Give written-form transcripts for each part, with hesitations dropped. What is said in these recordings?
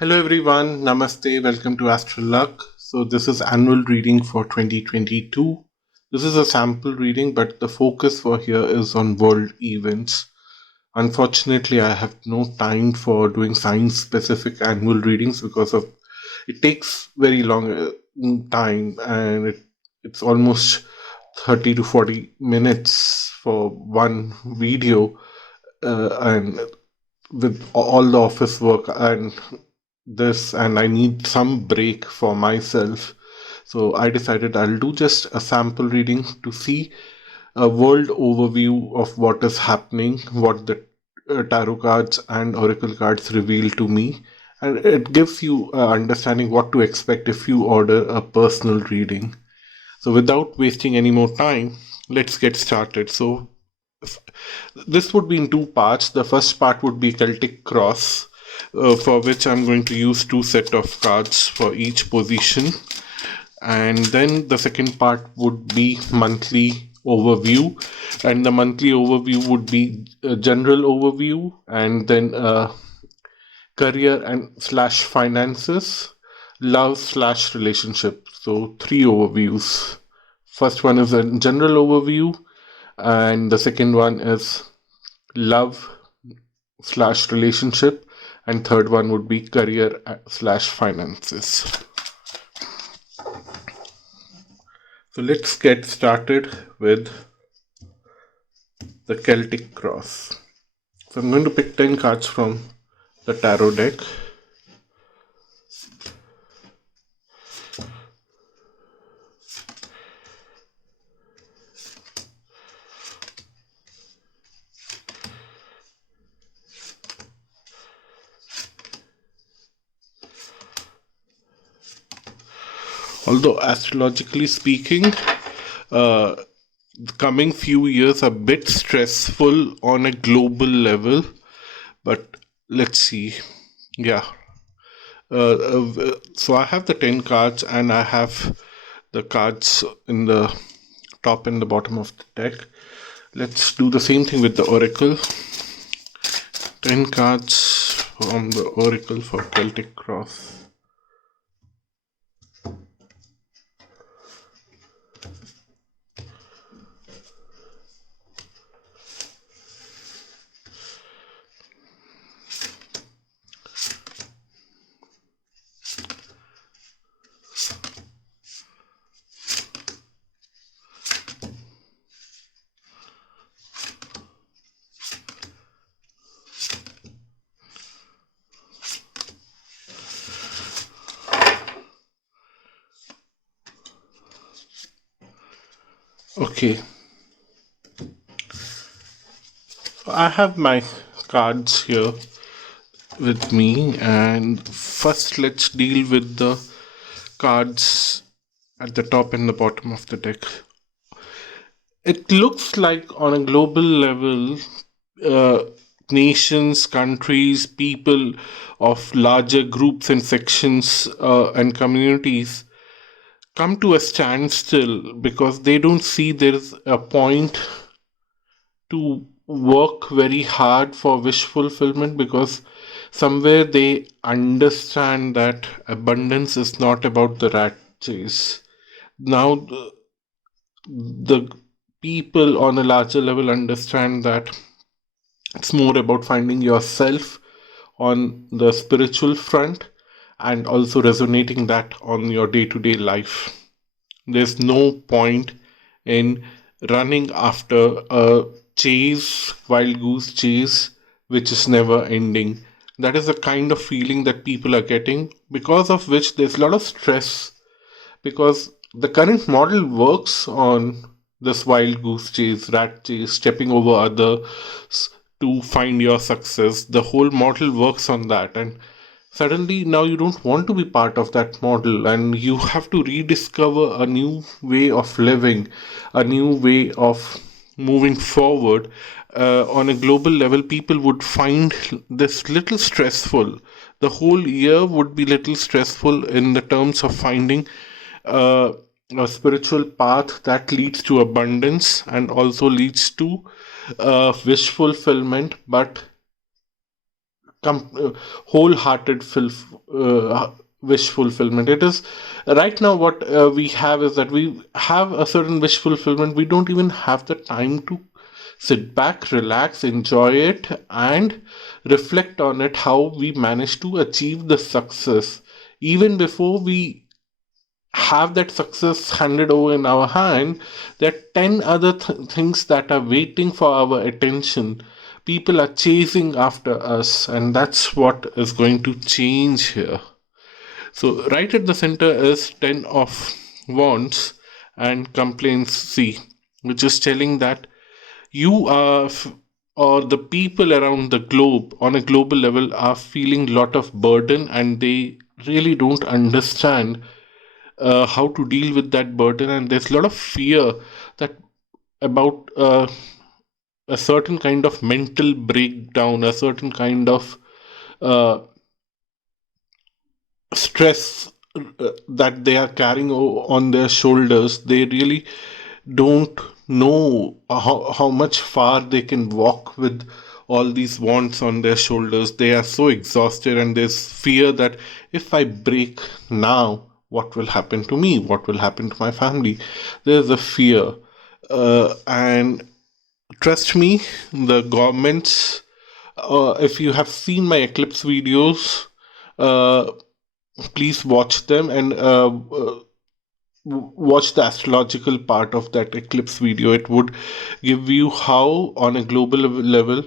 Hello everyone, Namaste, welcome to Astral Luck. So this is annual reading for 2022. This is a sample reading, but the focus for here is on world events. Unfortunately, I have no time for doing science specific annual readings because of it takes very long time and it's almost 30 to 40 minutes for one video and with all the office work and this and I need some break for myself. So I decided I'll do just a sample reading to see a world overview of what is happening, what the tarot cards and oracle cards reveal to me. And it gives you understanding what to expect if you order a personal reading. So without wasting any more time, let's get started. So this would be in two parts. The first part would be Celtic Cross, for which I'm going to use two set of cards for each position. And then the second part would be monthly overview. And the monthly overview would be a general overview and then career and slash finances, love slash relationship. So three overviews. First one is a general overview, and the second one is love slash relationship, and third one would be career slash finances. So let's get started with the Celtic Cross. So I'm going to pick 10 cards from the tarot deck. Although astrologically speaking, the coming few years are a bit stressful on a global level, but let's see. Yeah. So I have the 10 cards and I have the cards in the top and the bottom of the deck. Let's do the same thing with the oracle. 10 cards from the oracle for Celtic Cross. Okay, I have my cards here with me, and first let's deal with the cards at the top and the bottom of the deck. It looks like on a global level, uh, nations, countries, people of larger groups and sections and communities come to a standstill because they don't see there's a point to work very hard for wish fulfillment, because somewhere they understand that abundance is not about the rat chase. Now, the people on a larger level understand that it's more about finding yourself on the spiritual front and also resonating that on your day to day life. There's no point in running after a chase, wild goose chase, which is never ending. That is the kind of feeling that people are getting, because of which there's a lot of stress, because the current model works on this wild goose chase, rat chase, stepping over others to find your success. The whole model works on that, and suddenly now you don't want to be part of that model, and you have to rediscover a new way of living, a new way of moving forward. On a global level, people would find this little stressful. The whole year would be little stressful in the terms of finding uh, a spiritual path that leads to abundance and also leads to wish fulfillment, but wholehearted wish fulfillment. It is right now what we have is that we have a certain wish fulfillment. We don't even have the time to sit back, relax, enjoy it, and reflect on it, how we managed to achieve the success. Even before we have that success handed over in our hand, there are 10 other things that are waiting for our attention. People are chasing after us, and that's what is going to change here. So, right at the center is 10 of Wands and complacency, which is telling that you are or the people around the globe on a global level are feeling lot of burden, and they really don't understand how to deal with that burden, and there's a lot of fear that about a certain kind of mental breakdown, a certain kind of uh, stress that they are carrying on their shoulders. They really don't know how much far they can walk with all these wants on their shoulders. They are so exhausted, and there's fear that if I break now, what will happen to me? What will happen to my family? There's a fear. And trust me, the governments, if you have seen my eclipse videos, uh, please watch them and watch the astrological part of that eclipse video. It would give you how, on a global level,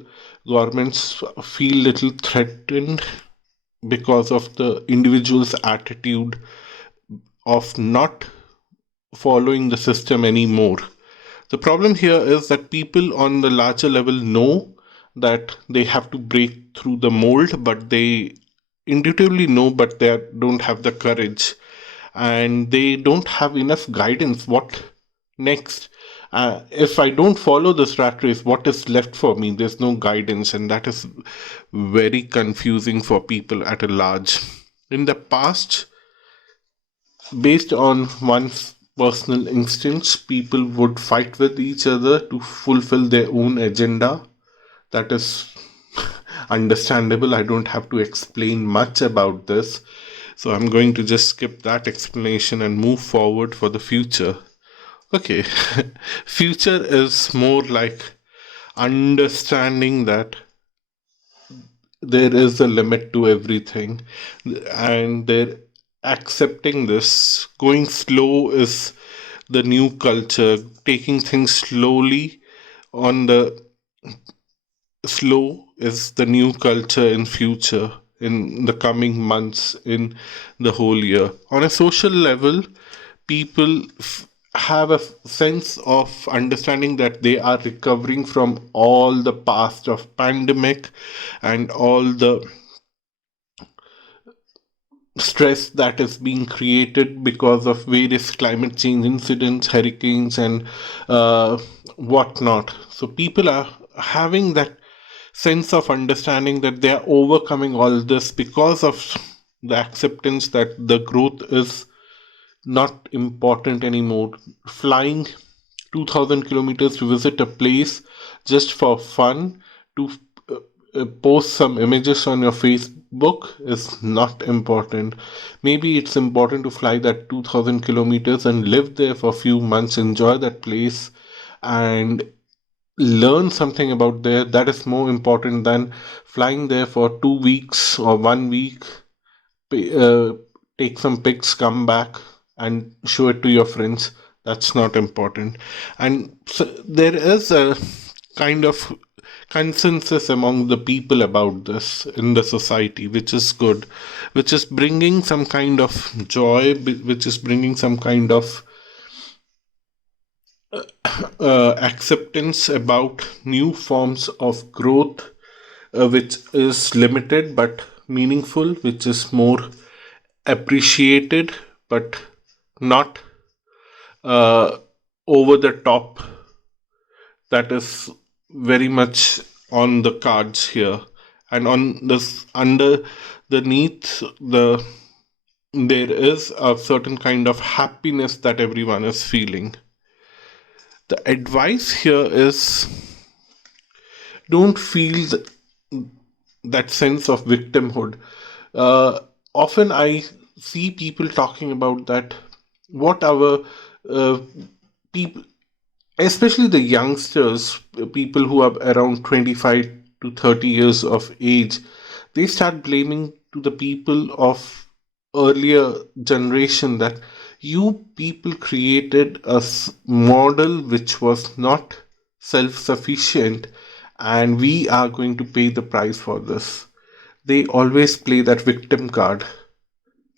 governments feel little threatened because of the individual's attitude of not following the system anymore. The problem here is that people on the larger level know that they have to break through the mold, but they intuitively know, but they don't have the courage, and they don't have enough guidance. What next? If I don't follow this rat race, what is left for me? There's no guidance, and that is very confusing for people at a large. In the past, based on one's personal instincts, people would fight with each other to fulfill their own agenda. That is understandable. I don't have to explain much about this. So I'm going to just skip that explanation and move forward for the future. Okay, future is more like understanding that there is a limit to everything, and they're accepting this. Going slow is the new culture, taking things slowly on the slow is the new culture in future, in the coming months, in the whole year. On a social level, people have a sense of understanding that they are recovering from all the past of pandemic and all the stress that is being created because of various climate change incidents, hurricanes, and uh, whatnot. So people are having that sense of understanding that they are overcoming all this because of the acceptance that the growth is not important anymore. Flying 2000 kilometers to visit a place just for fun, to post some images on your Facebook is not important. Maybe it's important to fly that 2000 kilometers and live there for a few months, enjoy that place, and learn something about there. That is more important than flying there for 2 weeks or 1 week, uh, take some pics, come back, and show it to your friends. That's not important. And so there is a kind of consensus among the people about this in the society, which is good, which is bringing some kind of joy, which is bringing some kind of acceptance about new forms of growth, which is limited but meaningful, which is more appreciated but not uh, over the top. That is very much on the cards here. And on this, underneath the, there is a certain kind of happiness that everyone is feeling. The advice here is don't feel that sense of victimhood. Uh, Often I see people talking about that, what our people, especially the youngsters, people who are around 25 to 30 years of age, they start blaming to the people of earlier generation that you people created a model which was not self sufficient, and we are going to pay the price for this. They always play that victim card,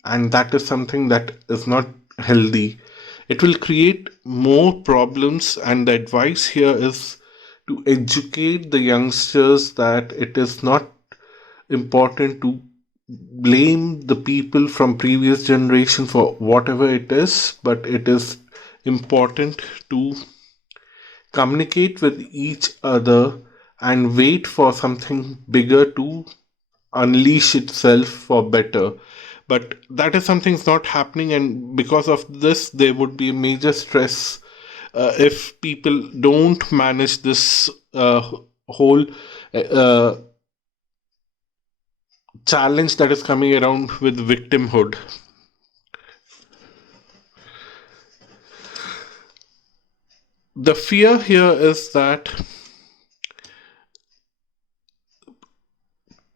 and that is something that is not healthy. It will create more problems, and the advice here is to educate the youngsters that it is not important to blame the people from previous generation for whatever it is, but it is important to communicate with each other and wait for something bigger to unleash itself for better. But that is something's not happening, and because of this there would be a major stress if people don't manage this whole uh, challenge that is coming around with victimhood. The fear here is that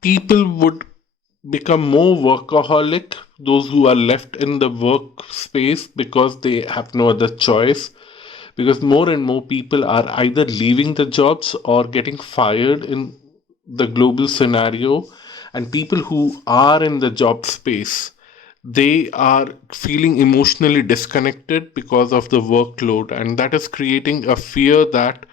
people would become more workaholic, those who are left in the workspace, because they have no other choice, because more and more people are either leaving the jobs or getting fired in the global scenario. And people who are in the job space, they are feeling emotionally disconnected because of the workload, and that is creating a fear that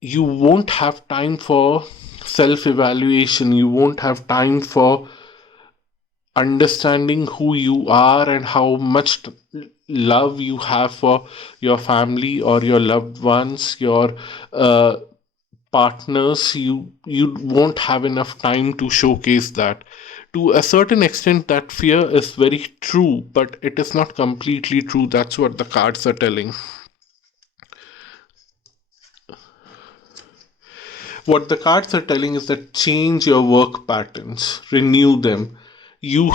you won't have time for self evaluation, you won't have time for understanding who you are and how much love you have for your family or your loved ones, your uh, partners. You won't have enough time to showcase that. To a certain extent, that fear is very true, but it is not completely true. That's what the cards are telling. What the cards are telling is that change your work patterns, renew them. You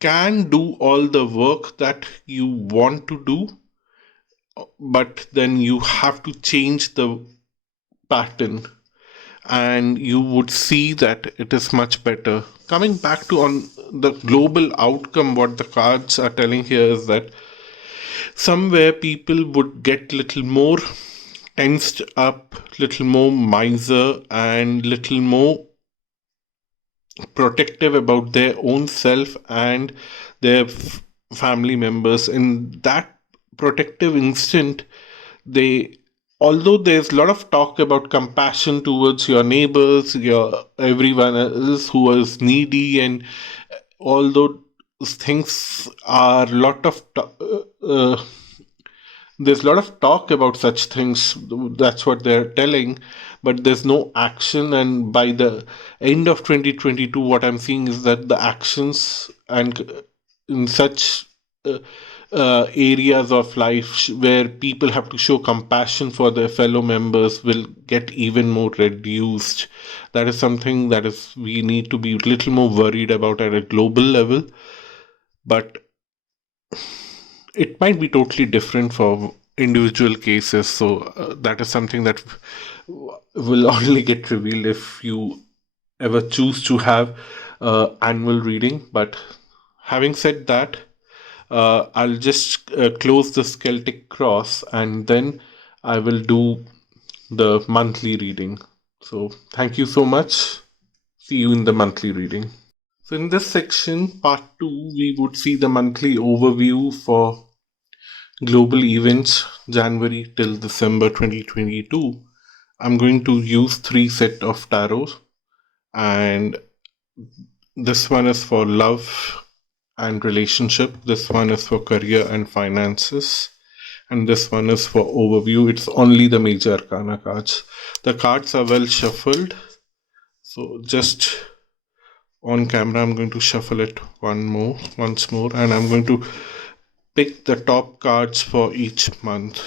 can do all the work that you want to do, but then you have to change the pattern, and you would see that it is much better. Coming back to on the global outcome, what the cards are telling here is that somewhere people would get little more tensed up, little more miser, and little more protective about their own self and their family members. In that protective instant, they, although there's a lot of talk about compassion towards your neighbors, your everyone else who is needy, and although things are a lot of there's a lot of talk about such things, that's what they're telling, but there's no action. And by the end of 2022, what I'm seeing is that the actions and in such uh, areas of life where people have to show compassion for their fellow members will get even more reduced. That is something that is we need to be a little more worried about at a global level. But it might be totally different for individual cases. So that is something that will only get revealed if you ever choose to have annual reading. But having said that, I'll just close the Celtic Cross, and then I will do the monthly reading. So thank you so much. See you in the monthly reading. So in this section, part 2, we would see the monthly overview for global events January till December 2022. I'm going to use three set of tarot, and this one is for love and relationship, this one is for career and finances, and this one is for overview. It's only the major arcana cards. The cards are well shuffled, so just on camera I'm going to shuffle it once more, and I'm going to pick the top cards for each month.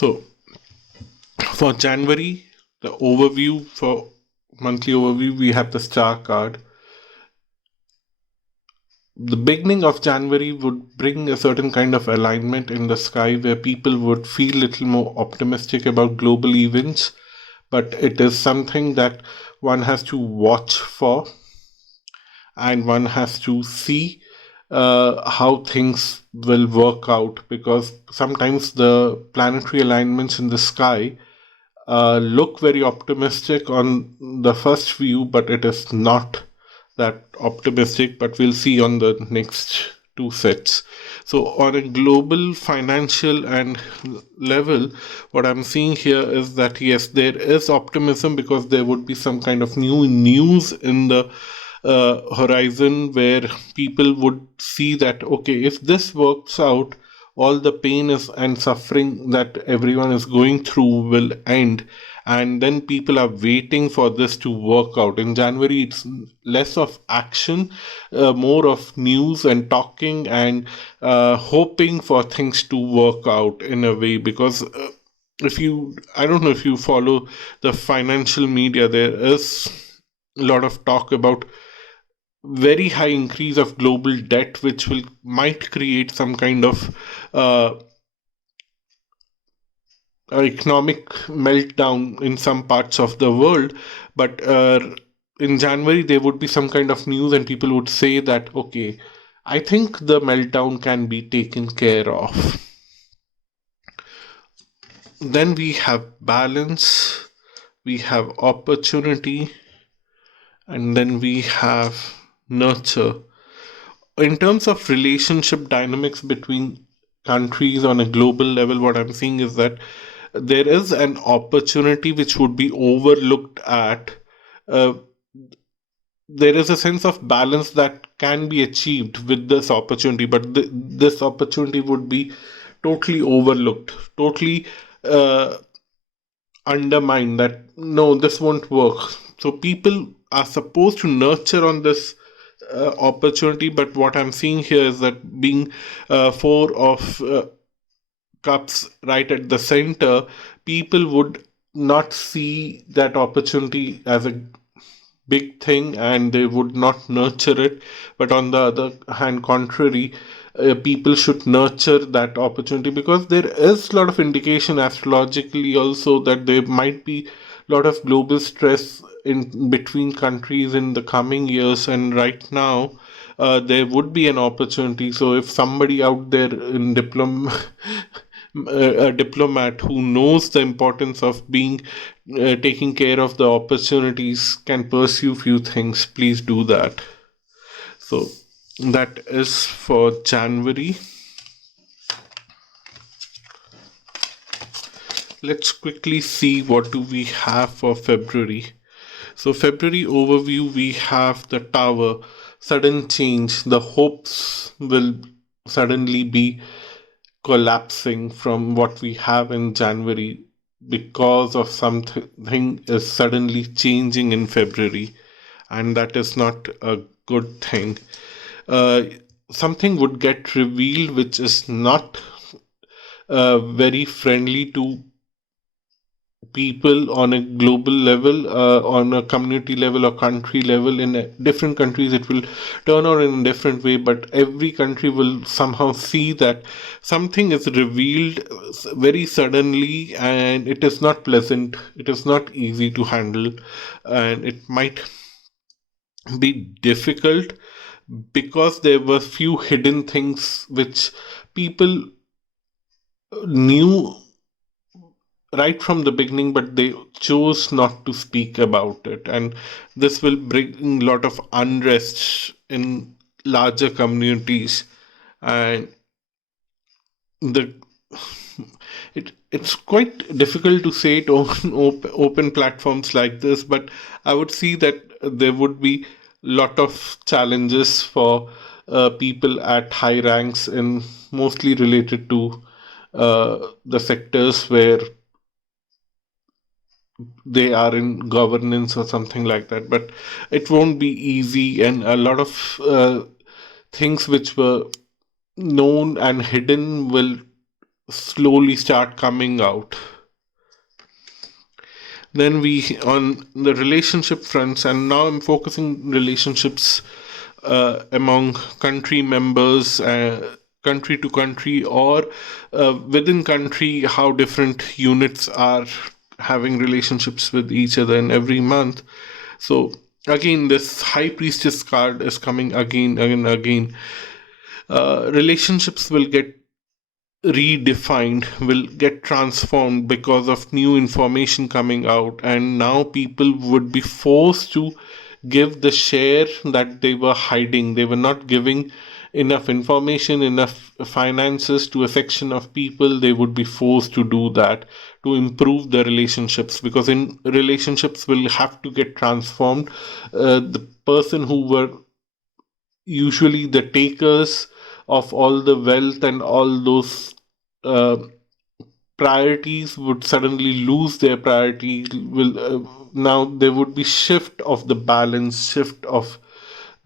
So for January, the overview for monthly overview, we have the star card. The beginning of January would bring a certain kind of alignment in the sky where people would feel a little more optimistic about global events, but it is something that one has to watch for and one has to see how things will work out, because sometimes the planetary alignments in the sky look very optimistic on the first view, but it is not that optimistic. But we'll see on the next two sets. So, on a global financial and level, what I'm seeing here is that yes, there is optimism because there would be some kind of new news in the horizon where people would see that okay, if this works out, all the pain is and suffering that everyone is going through will end, and then people are waiting for this to work out. In January it's less of action, more of news and talking and hoping for things to work out in a way, because if you I don't know if you follow the financial media, there is a lot of talk about very high increase of global debt, which will might create some kind of uh, economic meltdown in some parts of the world. But in January, there would be some kind of news, and people would say that, okay, I think the meltdown can be taken care of. Then we have balance, we have opportunity, and then we have nurture. In terms of relationship dynamics between countries on a global level, what I'm seeing is that there is an opportunity which would be overlooked at. Uh, there is a sense of balance that can be achieved with this opportunity, but this opportunity would be totally overlooked, totally uh, undermined, that no, this won't work. So people are supposed to nurture on this opportunity, but what I'm seeing here is that being four of cups right at the center, people would not see that opportunity as a big thing and they would not nurture it. But on the other hand, contrary, people should nurture that opportunity, because there is a lot of indication astrologically also that there might be a lot of global stress in between countries in the coming years, and right now there would be an opportunity. So if somebody out there in a diplomat who knows the importance of being taking care of the opportunities can pursue few things, please do that. So that is for January. Let's quickly see what do we have for February. So February overview, we have the tower, sudden change, the hopes will suddenly be collapsing from what we have in January because of something is suddenly changing in February, and that is not a good thing. Uh, Something would get revealed which is not very friendly to people on a global level, on a community level or country level. In different countries, it will turn out in a different way, but every country will somehow see that something is revealed very suddenly, and it is not pleasant, it is not easy to handle, and it might be difficult because there were few hidden things which people knew right from the beginning, but they chose not to speak about it, and this will bring a lot of unrest in larger communities. And the it's quite difficult to say it on open platforms like this, but I would see that there would be lot of challenges for people at high ranks, in mostly related to the sectors where they are in governance or something like that. But it won't be easy, and a lot of things which were known and hidden will slowly start coming out. Then we on the relationship fronts, and now I'm focusing relationships among country members, country to country, or within country, how different units are having relationships with each other in every month. So again, this high priestess card is coming again and again. Relationships will get redefined, will get transformed because of new information coming out, and now people would be forced to give the share that they were hiding. They were not giving enough information, enough finances to a section of people. They would be forced to do that to improve the relationships, because in relationships will have to get transformed. The person who were usually the takers of all the wealth and all those uh, priorities would suddenly lose their priority. Will Now there would be shift of the balance, shift of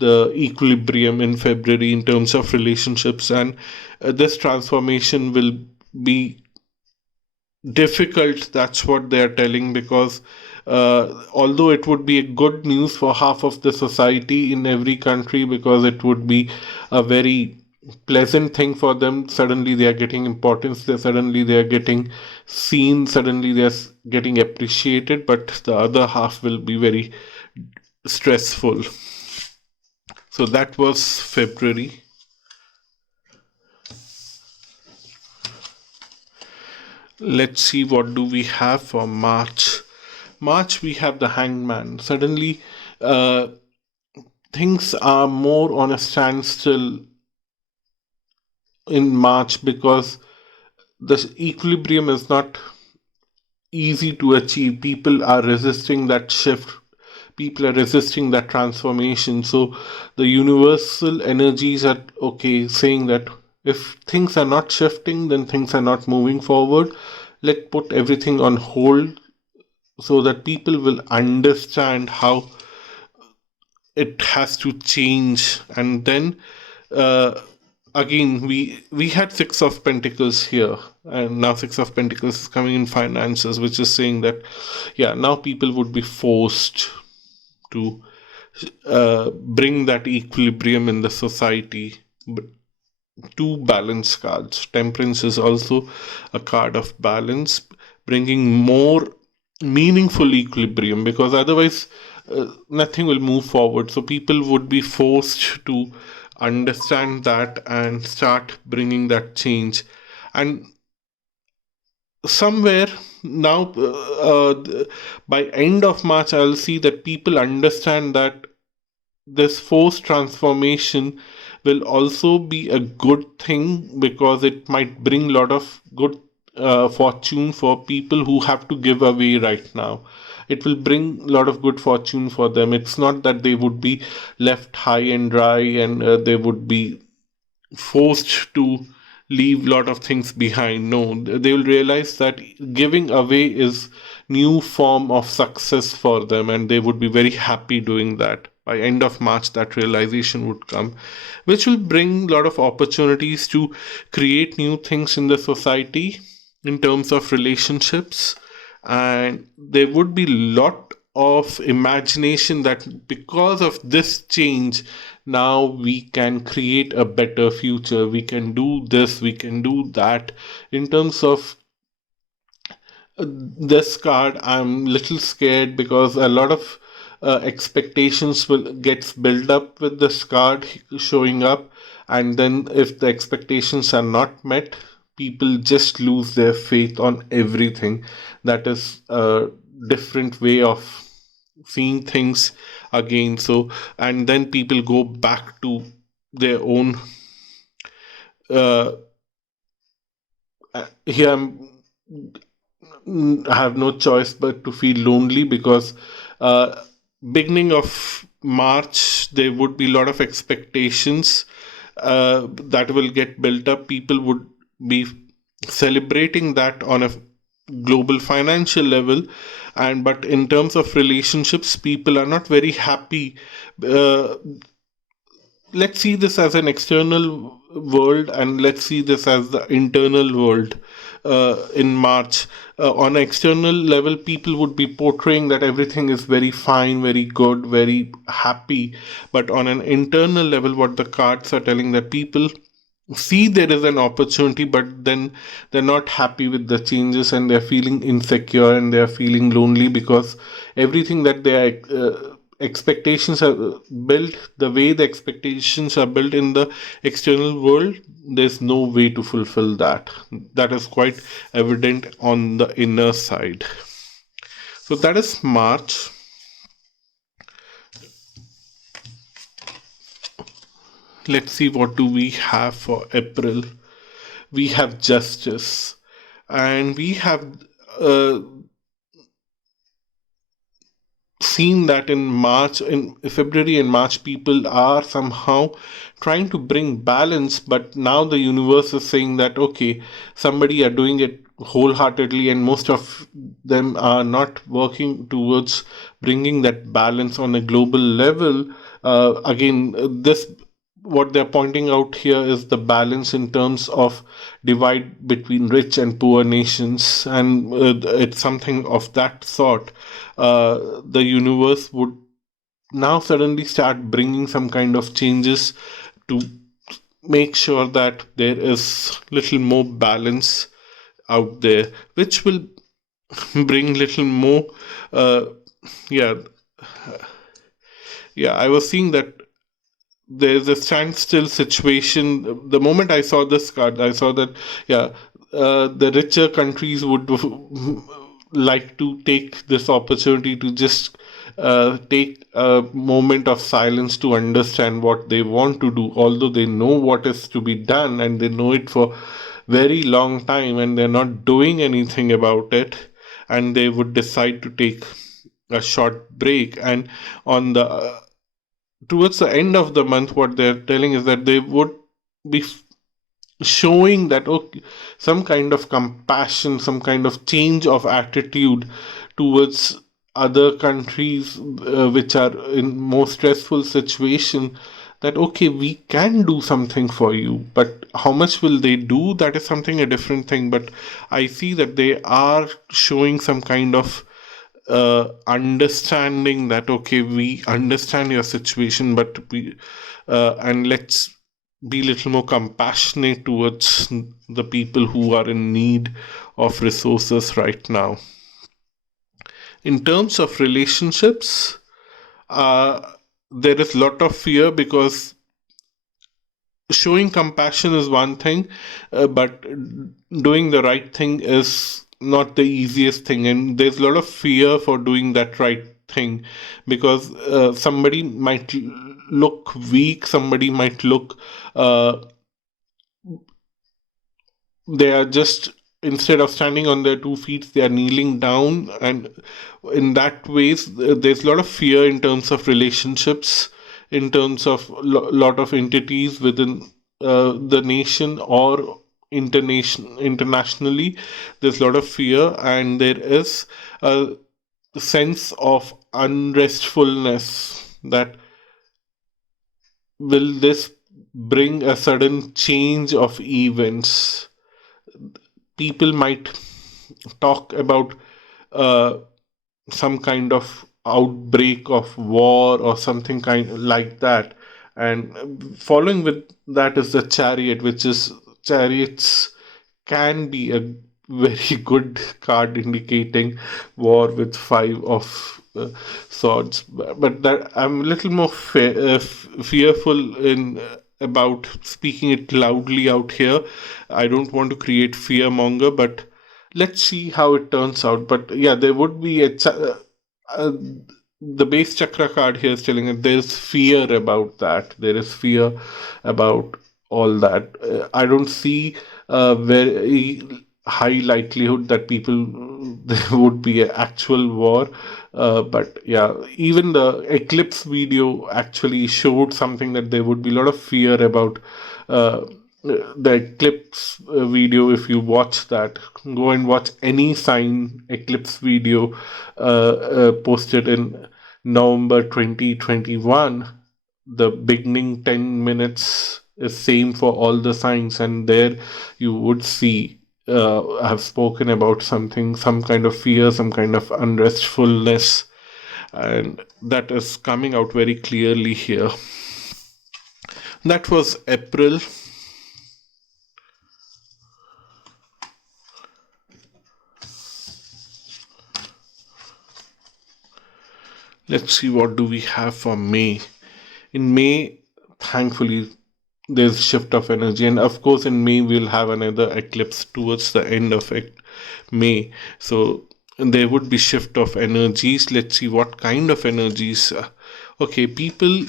the equilibrium in February in terms of relationships, and this transformation will be difficult. That's what they are telling, because although it would be a good news for half of the society in every country, because it would be a very pleasant thing for them. Suddenly they are getting importance, suddenly they are getting seen, suddenly they are getting appreciated, but the other half will be very stressful. So that was February. Let's see what do we have for March. March, we have the Hangman. Suddenly, uh, things are more on a standstill in March, because the equilibrium is not easy to achieve. People are resisting that shift. People are resisting that transformation. So the universal energies are okay, saying that if things are not shifting, then things are not moving forward. Let's put everything on hold so that people will understand how it has to change. And then uh, again, we had Six of Pentacles here, and now Six of Pentacles is coming in finances, which is saying that yeah, now people would be forced to bring that equilibrium in the society. But two balance cards. Temperance is also a card of balance, bringing more meaningful equilibrium, because otherwise nothing will move forward. So people would be forced to understand that and start bringing that change. And somewhere now, by end of March, I'll see that people understand that this forced transformation will also be a good thing, because it might bring a lot of good fortune for people who have to give away right now. It will bring a lot of good fortune for them. It's not that they would be left high and dry, and they would be forced to leave a lot of things behind. No, they will realize that giving away is new form of success for them, and they would be very happy doing that. By end of March, that realization would come, which will bring a lot of opportunities to create new things in the society in terms of relationships. And there would be lot of imagination that because of this change, now we can create a better future. We can do this, we can do that. In terms of this card, I'm little scared, because a lot of expectations will gets built up with this card showing up, and then if the expectations are not met, people just lose their faith on everything. That is a different way of seeing things again. So, and then people go back to their own uh, here I have no choice but to feel lonely, because uh, beginning of March there would be a lot of expectations that will get built up. People would be celebrating that on a global financial level, and but in terms of relationships, people are not very happy. Uh, let's see this as an external world, and let's see this as the internal world. in March. On an external level, people would be portraying that everything is very fine, very good, very happy. But on an internal level, what the cards are telling, that people see there is an opportunity, but then they're not happy with the changes, and they're feeling insecure, and they're feeling lonely, because everything that their expectations are built, the way the expectations are built in the external world, there's no way to fulfill that. That is quite evident on the inner side. So that is March. Let's see, what do we have for April. We have Justice, and we have uh, seen that in March, in February and March, people are somehow trying to bring balance, but now the universe is saying that okay, somebody are doing it wholeheartedly, and most of them are not working towards bringing that balance on a global level. Again, this, what they're pointing out here is the balance in terms of divide between rich and poor nations, and it's something of that sort. The universe would now suddenly start bringing some kind of changes to make sure that there is little more balance out there, which will bring little more. Uh, yeah, yeah. I was seeing that there's a standstill situation. The moment I saw this card, I saw that, yeah, the richer countries would like to take this opportunity to just take a moment of silence to understand what they want to do, although they know what is to be done, and they know it for very long time, and they're not doing anything about it, and they would decide to take a short break. And on the towards the end of the month, what they're telling is that they would be showing that okay, some kind of compassion, some kind of change of attitude towards other countries which are in more stressful situation, that okay, we can do something for you, but how much will they do, that is something a different thing. But I see that they are showing some kind of understanding that okay, we understand your situation, but we and let's be a little more compassionate towards the people who are in need of resources right now. In terms of relationships, uh, there is a lot of fear, because showing compassion is one thing, but doing the right thing is not the easiest thing, and there's a lot of fear for doing that right thing, because somebody might look weak, somebody might look they are just, instead of standing on their 2 feet, they are kneeling down, and in that ways there's a lot of fear in terms of relationships, in terms of lot of entities within the nation or internationally. There's a lot of fear, and there is a sense of unrestfulness, that will this bring a sudden change of events. People might talk about uh, some kind of outbreak of war or something kind like that. And following with that is the Chariot, which is, chariots can be a very good card indicating war with five of swords. But that I'm a little more fearful in about speaking it loudly out here. I don't want to create fear monger, but let's see how it turns out. But yeah, there would be uh, the base chakra card here is telling that there's fear about that. There is fear about all that. I don't see a very high likelihood that people there would be an actual war. But yeah, even the eclipse video actually showed something, that there would be a lot of fear about uh, the eclipse video. If you watch that, go and watch any sign eclipse video posted in November 2021. The beginning 10 minutes is same for all the signs, and there you would see have spoken about something, some kind of fear, some kind of unrestfulness, and that is coming out very clearly here. That was April. Let's see what do we have for May. In May, thankfully, there's shift of energy, and of course in May we'll have another eclipse towards the end of May. So there would be shift of energies. Let's see what kind of energies. Okay, people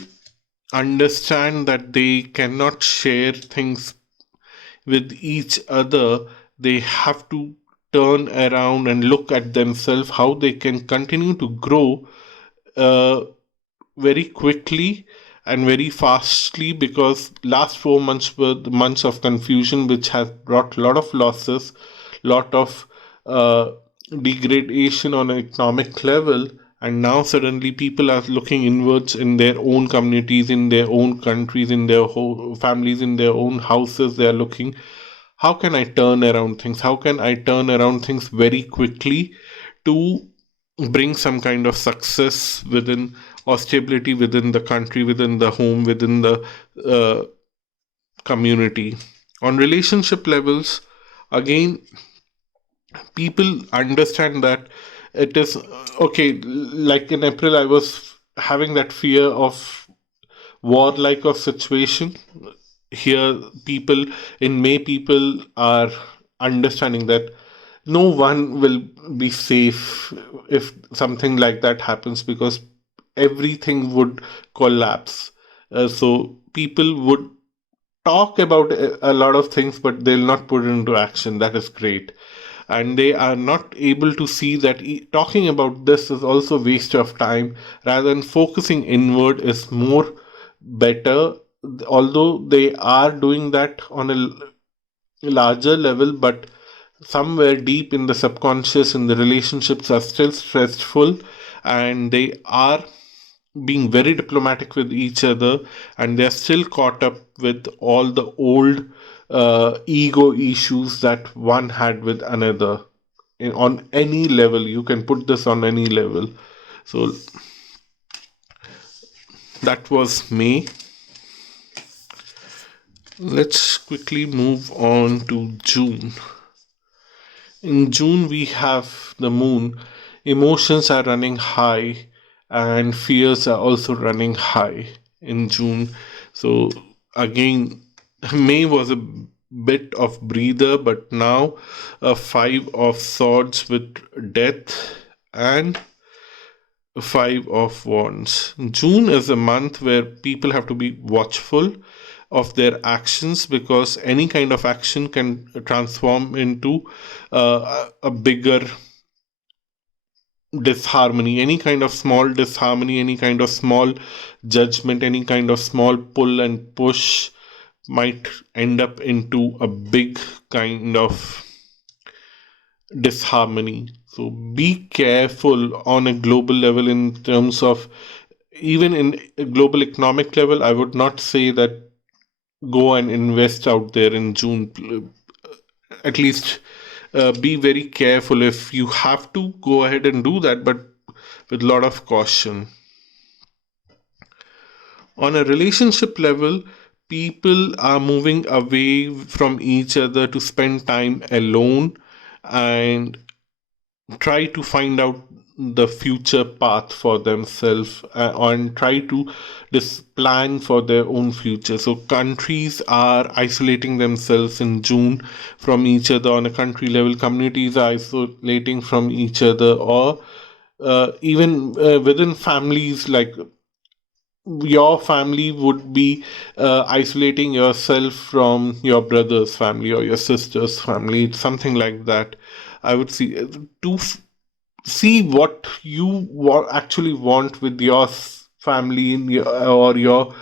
understand that they cannot share things with each other. They have to turn around and look at themselves, how they can continue to grow uh, very quickly and very fastly, because last 4 months were the months of confusion, which has brought a lot of losses, lot of uh, degradation on an economic level. And now suddenly people are looking inwards in their own communities, in their own countries, in their whole families, in their own houses. They are looking, how can I turn around things, how can I turn around things very quickly to bring some kind of success within, or stability within the country, within the home, within the uh, community. On relationship levels, again, people understand that it is okay. Like in April, I was having that fear of war-like of situation. Here, people in May, people are understanding that no one will be safe if something like that happens, because everything would collapse. So people would talk about a lot of things, but they'll not put it into action. That is great. And they are not able to see that talking about this is also waste of time. Rather than focusing inward is more better. Although they are doing that on a larger level, but somewhere deep in the subconscious, in the relationships are still stressful, and they are being very diplomatic with each other, and they're still caught up with all the old ego issues that one had with another. On any level, you can put this on any level. So that was May. Let's quickly move on to June. In June, we have the moon. Emotions are running high, and fears are also running high in June. So, again, May was a bit of breather, but now a Five of Swords with death and Five of Wands. June is a month where people have to be watchful of their actions, because any kind of action can transform into a bigger disharmony. Any kind of small disharmony, any kind of small judgment, any kind of small pull and push might end up into a big kind of disharmony. So be careful on a global level, in terms of, even in a global economic level. I would not say that go and invest out there in June. At least be very careful. If you have to, go ahead and do that, but with a lot of caution. On a relationship level, people are moving away from each other to spend time alone and try to find out the future path for themselves, and try to plan for their own future. So countries are isolating themselves in June from each other. On a country level, communities are isolating from each other, or even within families, like your family would be isolating yourself from your brother's family or your sister's family, something like that. I would see, to see what you actually want with your family in or your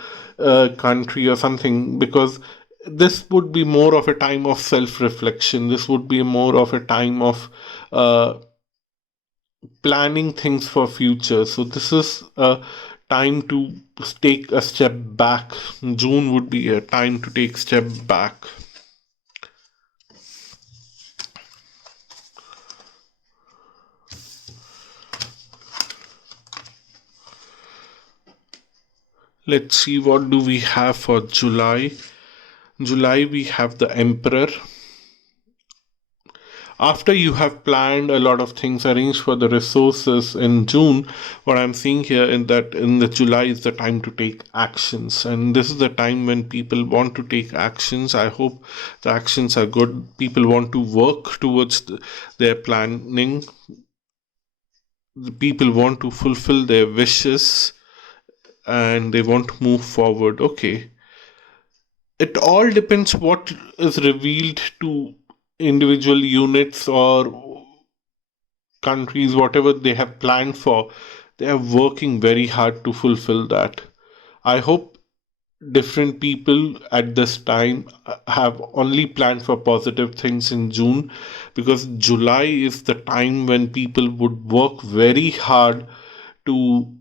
country or something, because this would be more of a time of self reflection. This would be more of a time of uh, planning things for future. So this is a time to take a step back. June would be a time to take step back. Let's see, what do we have for July. July, we have the Emperor. After you have planned a lot of things, arranged for the resources in June, what I'm seeing here in that in the July is the time to take actions, and this is the time when people want to take actions. I hope the actions are good. People want to work towards their planning. The people want to fulfill their wishes and they want to move forward. Okay, it all depends what is revealed to individual units or countries, whatever they have planned for. They are working very hard to fulfill that. I hope different people at this time have only planned for positive things in June, because July is the time when people would work very hard to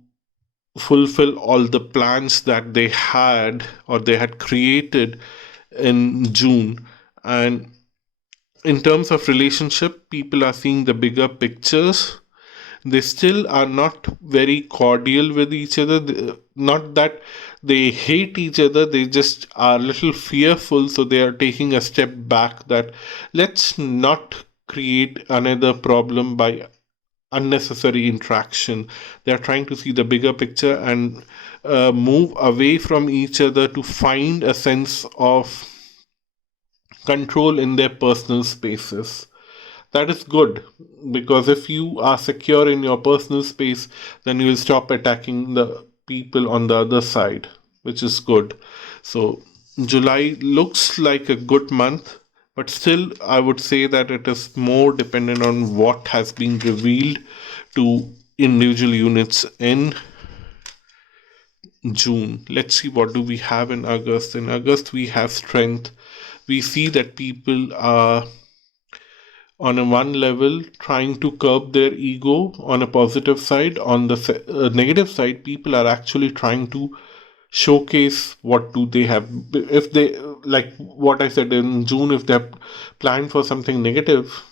fulfill all the plans that they had or they had created in June. And in terms of relationship, people are seeing the bigger pictures. They still are not very cordial with each other. Not that they hate each other, they just are a little fearful, so they are taking a step back, that let's not create another problem by unnecessary interaction. They are trying to see the bigger picture and move away from each other to find a sense of control in their personal spaces. That is good, because if you are secure in your personal space, then you will stop attacking the people on the other side, which is good. So, July looks like a good month, but still, I would say that it is more dependent on what has been revealed to individual units in June. Let's see, what do we have in August. In August, we have strength. We see that people are on a one level trying to curb their ego on a positive side. On the negative side, people are actually trying to showcase what do they have. If they, like what I said, in June, if they have planned for something negative,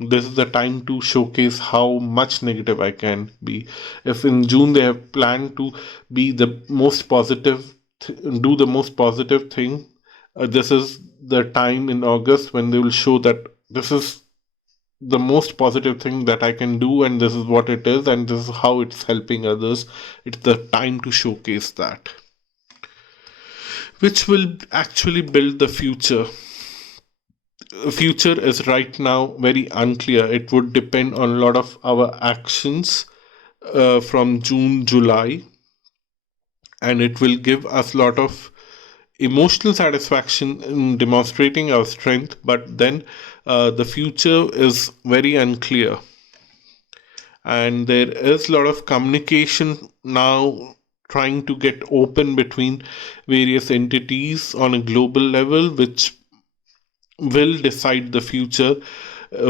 this is the time to showcase how much negative I can be. If in June they have planned to be the most positive, do the most positive thing, this is the time in August when they will show that this is the most positive thing that I can do, and this is what it is, and this is how it's helping others. It's the time to showcase that, which will actually build the future. The future is right now very unclear. It would depend on a lot of our actions from June, July, and it will give us a lot of emotional satisfaction in demonstrating our strength. But then the future is very unclear, and there is a lot of communication now trying to get open between various entities on a global level, which will decide the future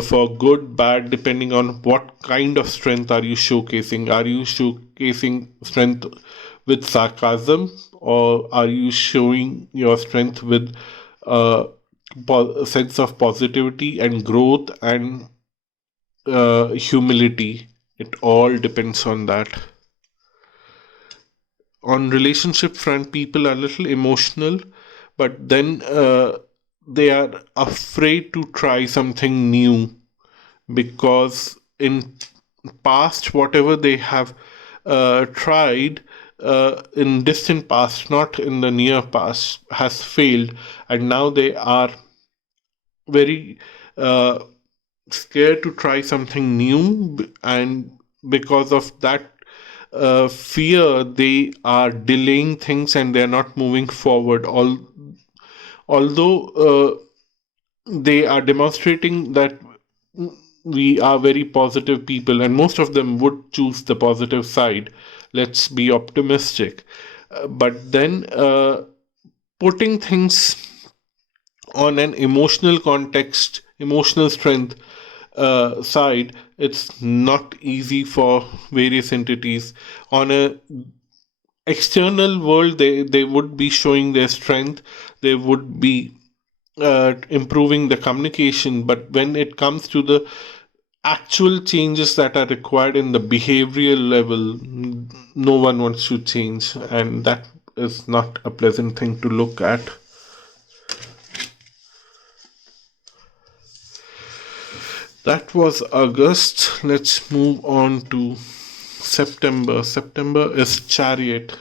for good, bad, depending on what kind of strength are you showcasing. Are you showcasing strength with sarcasm, or are you showing your strength with a sense of positivity and growth and humility? It all depends on that. On relationship front, people are a little emotional, but then they are afraid to try something new, because in past, whatever they have tried in distant past, not in the near past, has failed, and now they are very uh, scared to try something new, and because of that fear, they are delaying things and they are not moving forward. Although they are demonstrating that we are very positive people, and most of them would choose the positive side. Let's be optimistic. But then putting things on an emotional context, emotional strength side, it's not easy for various entities. On a external world, they would be showing their strength, they would be improving the communication, but when it comes to the actual changes that are required in the behavioral level, no one wants to change, and that is not a pleasant thing to look at. That was August. Let's move on to September. September is Chariot.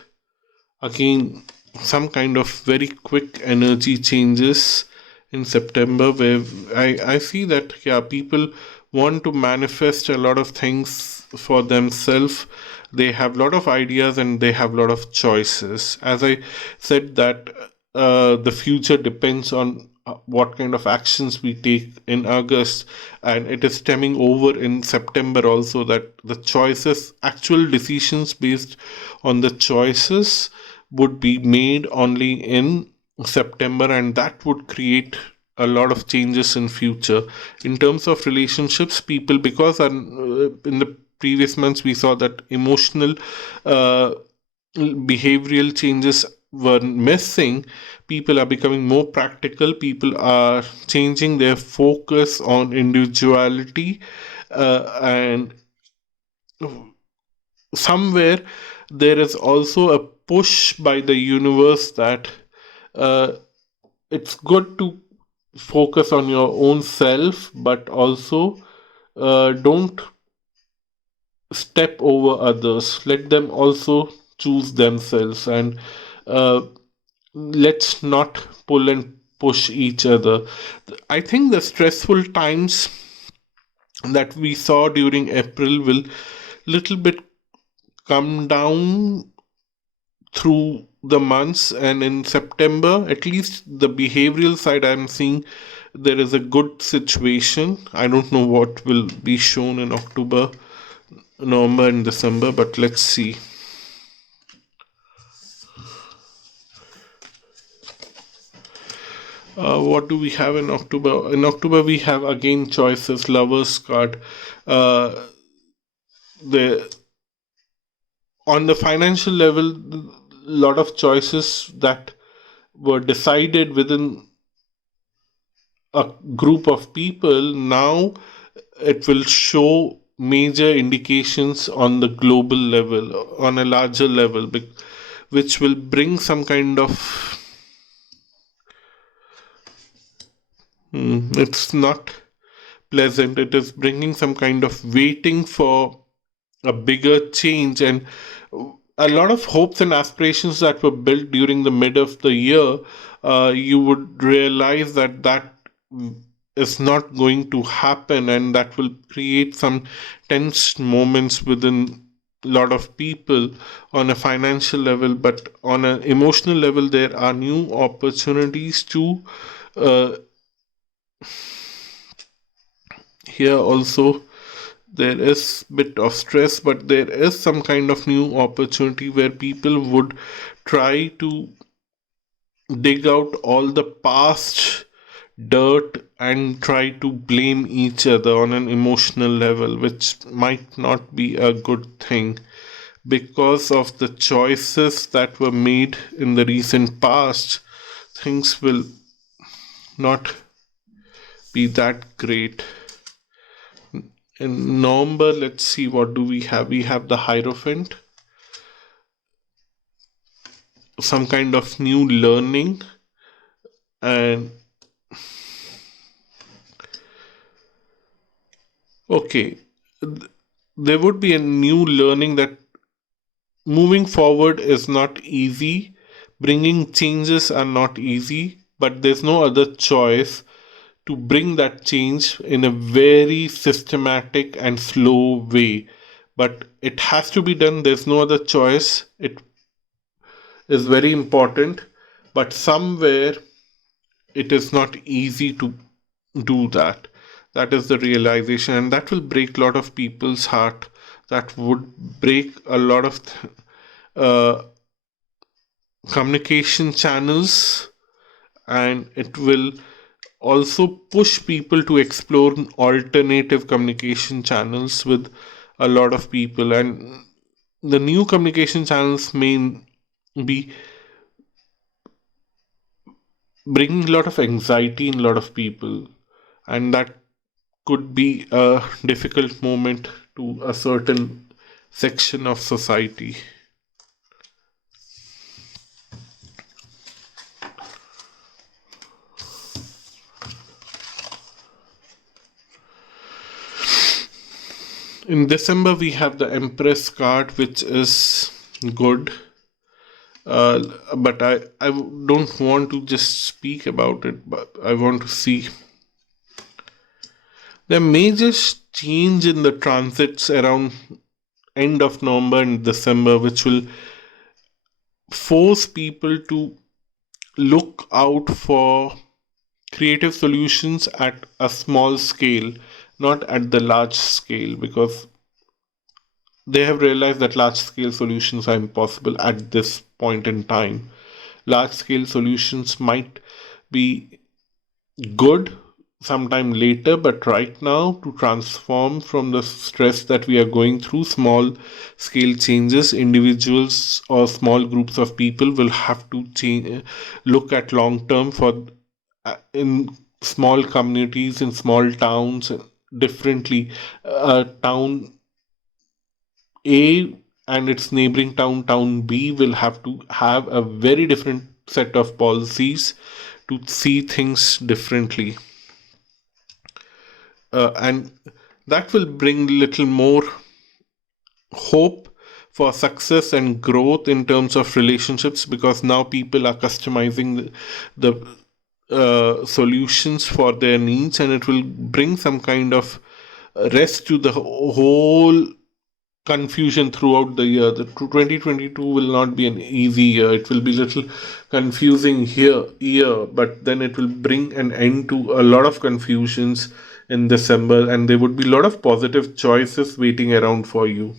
Again, some kind of very quick energy changes in September, where I see that, yeah, people want to manifest a lot of things for themselves. They have a lot of ideas and they have a lot of choices. As I said, that the future depends on what kind of actions we take in August, and it is stemming over in September also, that the choices, actual decisions based on the choices, would be made only in September, and that would create a lot of changes in future in terms of relationships. People, because in the previous months we saw that emotional uh, behavioral changes were missing, people are becoming more practical, people are changing their focus on individuality, and somewhere there is also a push by the universe that uh, it's good to focus on your own self, but also don't step over others. Let them also choose themselves, and uh, let's not pull and push each other. I think the stressful times that we saw during April will little bit come down through the months, and in September, at least the behavioral side, I'm seeing there is a good situation. I don't know what will be shown in October, November, and December, but let's see. What do we have in October? In October, we have again choices, lovers card. Uh, the On the financial level, lot of choices that were decided within a group of people, now it will show major indications on the global level, on a larger level, which will bring some kind of it's not pleasant. It is bringing some kind of waiting for a bigger change, and a lot of hopes and aspirations that were built during the mid of the year, you would realize that is not going to happen, and that will create some tense moments within a lot of people on a financial level. But on an emotional level, there are new opportunities to uh, here also. There is bit of stress, but there is some kind of new opportunity where people would try to dig out all the past dirt and try to blame each other on an emotional level, which might not be a good thing because of the choices that were made in the recent past. Things will not be that great. In November, let's see, what do we have? We have the Hierophant, some kind of new learning, and okay, there would be a new learning that moving forward is not easy, bringing changes are not easy, but there's no other choice to bring that change in a very systematic and slow way. But it has to be done, there's no other choice. It is very important, but somewhere it is not easy to do that. That is the realization, and that will break a lot of people's heart. That would break a lot of uh, communication channels, and it will also push people to explore alternative communication channels with a lot of people. And the new communication channels may be bringing a lot of anxiety in a lot of people, and that could be a difficult moment to a certain section of society. In December, we have the Empress card, which is good. But I don't want to just speak about it, but I want to see. There may just change in the transits around end of November and December, which will force people to look out for creative solutions at a small scale, not at the large scale, because they have realized that large scale solutions are impossible at this point in time. Large scale solutions might be good sometime later, but right now, to transform from the stress that we are going through, small scale changes, individuals or small groups of people will have to change, look at long term for in small communities, in small towns differently. A town A and its neighboring town, town B, will have to have a very different set of policies to see things differently. And that will bring little more hope for success and growth in terms of relationships, because now people are customizing the solutions for their needs, and it will bring some kind of rest to the whole confusion throughout the year. The 2022 will not be an easy year. It will be little confusing year, but then it will bring an end to a lot of confusions in December, and there would be a lot of positive choices waiting around for you.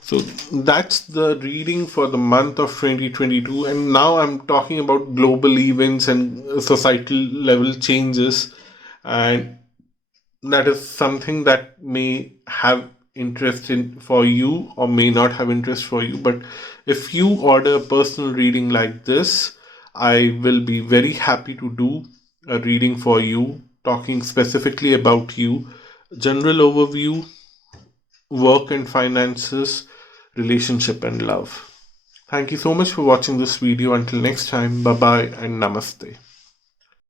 So that's the reading for the month of 2022. And now I'm talking about global events and societal level changes. And that is something that may have interest in for you or may not have interest for you. But if you order a personal reading like this, I will be very happy to do a reading for you, talking specifically about you, general overview, work and finances, relationship and love. Thank you so much for watching this video. Until next time, bye bye and namaste.